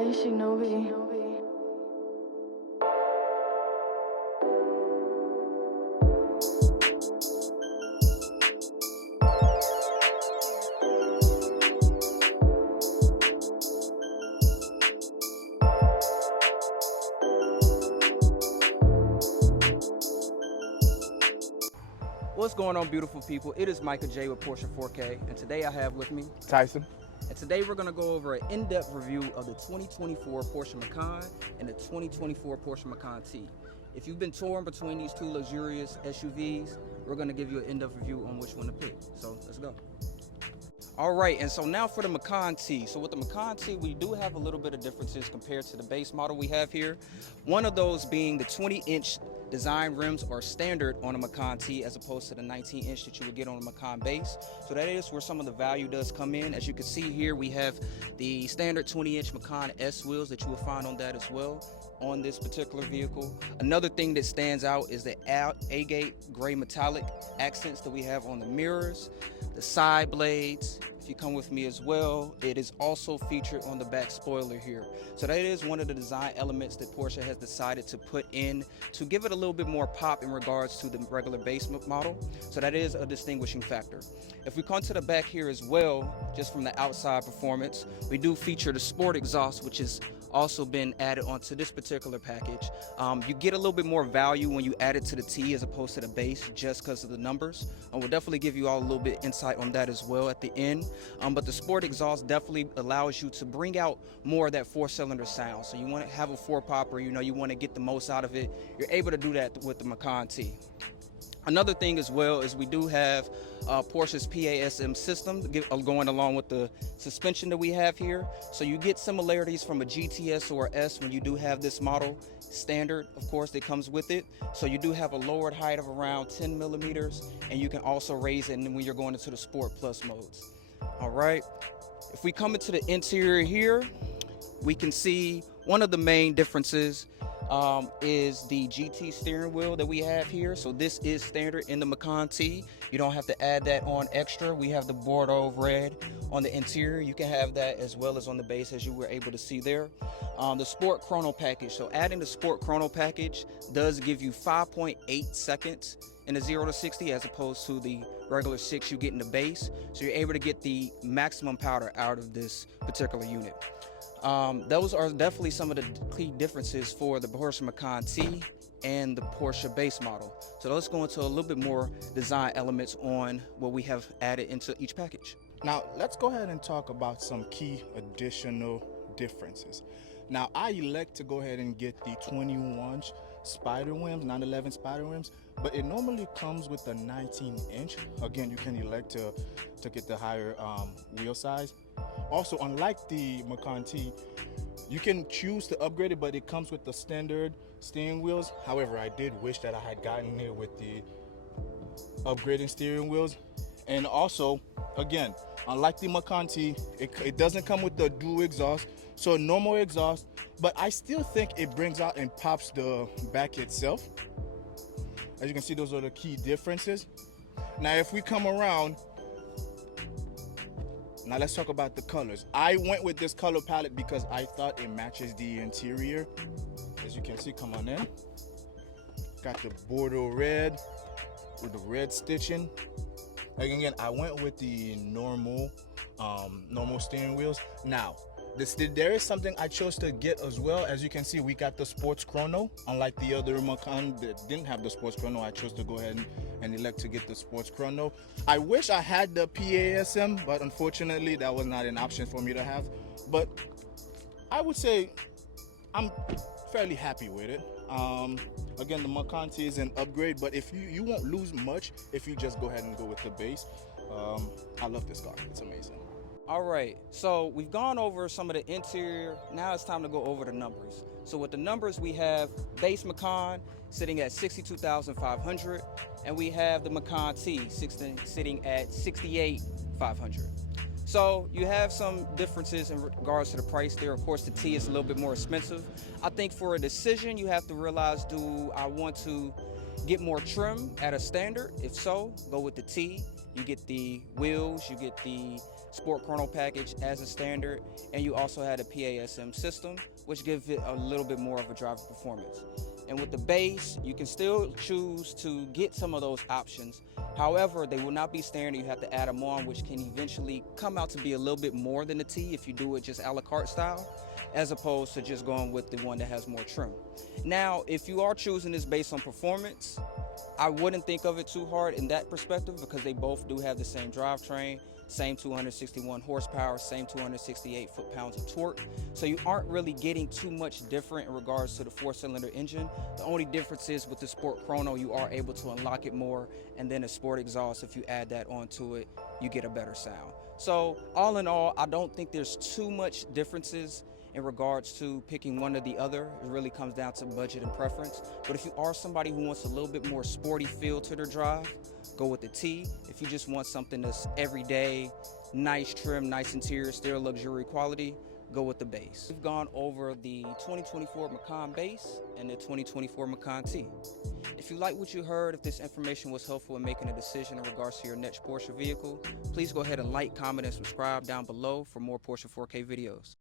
Ay, Shinobi. What's going on, beautiful people? It is Micah J with Porsche 4K, and today I have with me Tyson. And today we're going to go over an in-depth review of the 2024 Porsche Macan and the 2024 Porsche Macan T. If you've been torn between these two luxurious SUVs, we're going to give you an in-depth review on which one to pick. So let's go. All right, and so now for the Macan T. So with the Macan T, we do have a little bit of differences compared to the base model we have here. One of those being the 20-inch design rims are standard on a Macan T as opposed to the 19-inch that you would get on a Macan base. So that is where some of the value does come in. As you can see here, we have the standard 20-inch Macan S wheels that you will find on that as well on this particular vehicle. Another thing that stands out is the agate gray metallic accents that we have on the mirrors, the side blades. If you come with me as well, it is also featured on the back spoiler here. So that is one of the design elements that Porsche has decided to put in to give it a little bit more pop in regards to the regular base model. So that is a distinguishing factor. If we come to the back here as well, just from the outside performance, we do feature the sport exhaust, which is also been added onto this particular package. You get a little bit more value when you add it to the T as opposed to the base just because of the numbers. We'll definitely give you all a little bit insight on that as well at the end. But the sport exhaust definitely allows you to bring out more of that four-cylinder sound. So you want to have a four-popper, you want to get the most out of it. You're able to do that with the Macan T. Another thing as well is we do have Porsche's PASM system going along with the suspension that we have here. So you get similarities from a GTS or S when you do have this model standard, of course, that comes with it. So you do have a lowered height of around 10 millimeters, and you can also raise it when you're going into the Sport Plus modes. All right, if we come into the interior here, we can see one of the main differences is the GT steering wheel that we have here. So this is standard in the Macan T. You don't have to add that on extra. We have the Bordeaux red on the interior. You can have that as well as on the base, as you were able to see there. The Sport Chrono package. So adding the Sport Chrono package does give you 5.8 seconds in the 0 to 60 as opposed to the regular 6 you get in the base. So you're able to get the maximum power out of this particular unit. Those are definitely some of the key differences for the Porsche Macan T and the Porsche base model. So let's go into a little bit more design elements on what we have added into each package. Now, let's go ahead and talk about some key additional differences. Now, I elect to go ahead and get the 21-inch spider rims, 911 spider rims, but it normally comes with a 19-inch. Again, you can elect to get the higher wheel size. Also, unlike the Macan T, you can choose to upgrade it, but it comes with the standard steering wheels. However, I did wish that I had gotten it with the upgrading steering wheels. And also, again, unlike the Macan T, it doesn't come with the dual exhaust, so normal exhaust, but I still think it brings out and pops the back itself. As you can see, those are the key differences. Now, if we come around, now let's talk about the colors. I went with this color palette because I thought it matches the interior. As you can see, come on in. Got the Bordeaux red with the red stitching. Again, I went with the normal steering wheels. Now, there is something I chose to get as well. As you can see, we got the Sports Chrono. Unlike the other Macan that didn't have the Sports Chrono, I chose to go ahead and elect to get the Sports Chrono. I wish I had the PASM, but unfortunately that was not an option for me to have. But I would say I'm fairly happy with it. Again, the Macan T is an upgrade, but if you won't lose much if you just go ahead and go with the base. I love this car. It's amazing. All right, so we've gone over some of the interior. Now it's time to go over the numbers. So with the numbers, we have base Macan sitting at 62,500, and we have the Macan T sitting at 68,500. So you have some differences in regards to the price there. Of course, the T is a little bit more expensive. I think for a decision, you have to realize, do I want to get more trim at a standard? If so, go with the T. You get the wheels, you get the Sport Chrono package as a standard, and you also had a PASM system, which gives it a little bit more of a driver performance. And with the base, you can still choose to get some of those options. However, they will not be standard. You have to add them on, which can eventually come out to be a little bit more than the T if you do it just a la carte style, as opposed to just going with the one that has more trim. Now, if you are choosing this based on performance, I wouldn't think of it too hard in that perspective, because they both do have the same drivetrain, same 261 horsepower, same 268 foot-pounds of torque. So you aren't really getting too much different in regards to the 4-cylinder engine. The only difference is with the Sport Chrono, you are able to unlock it more, and then a Sport exhaust, if you add that onto it, you get a better sound. So all in all, I don't think there's too much differences in regards to picking one or the other. It really comes down to budget and preference. But if you are somebody who wants a little bit more sporty feel to their drive, go with the T. If you just want something that's everyday, nice trim, nice interior, still luxury quality, go with the base. We've gone over the 2024 Macan base and the 2024 Macan T. If you like what you heard, if this information was helpful in making a decision in regards to your next Porsche vehicle, please go ahead and like, comment, and subscribe down below for more Porsche 4K videos.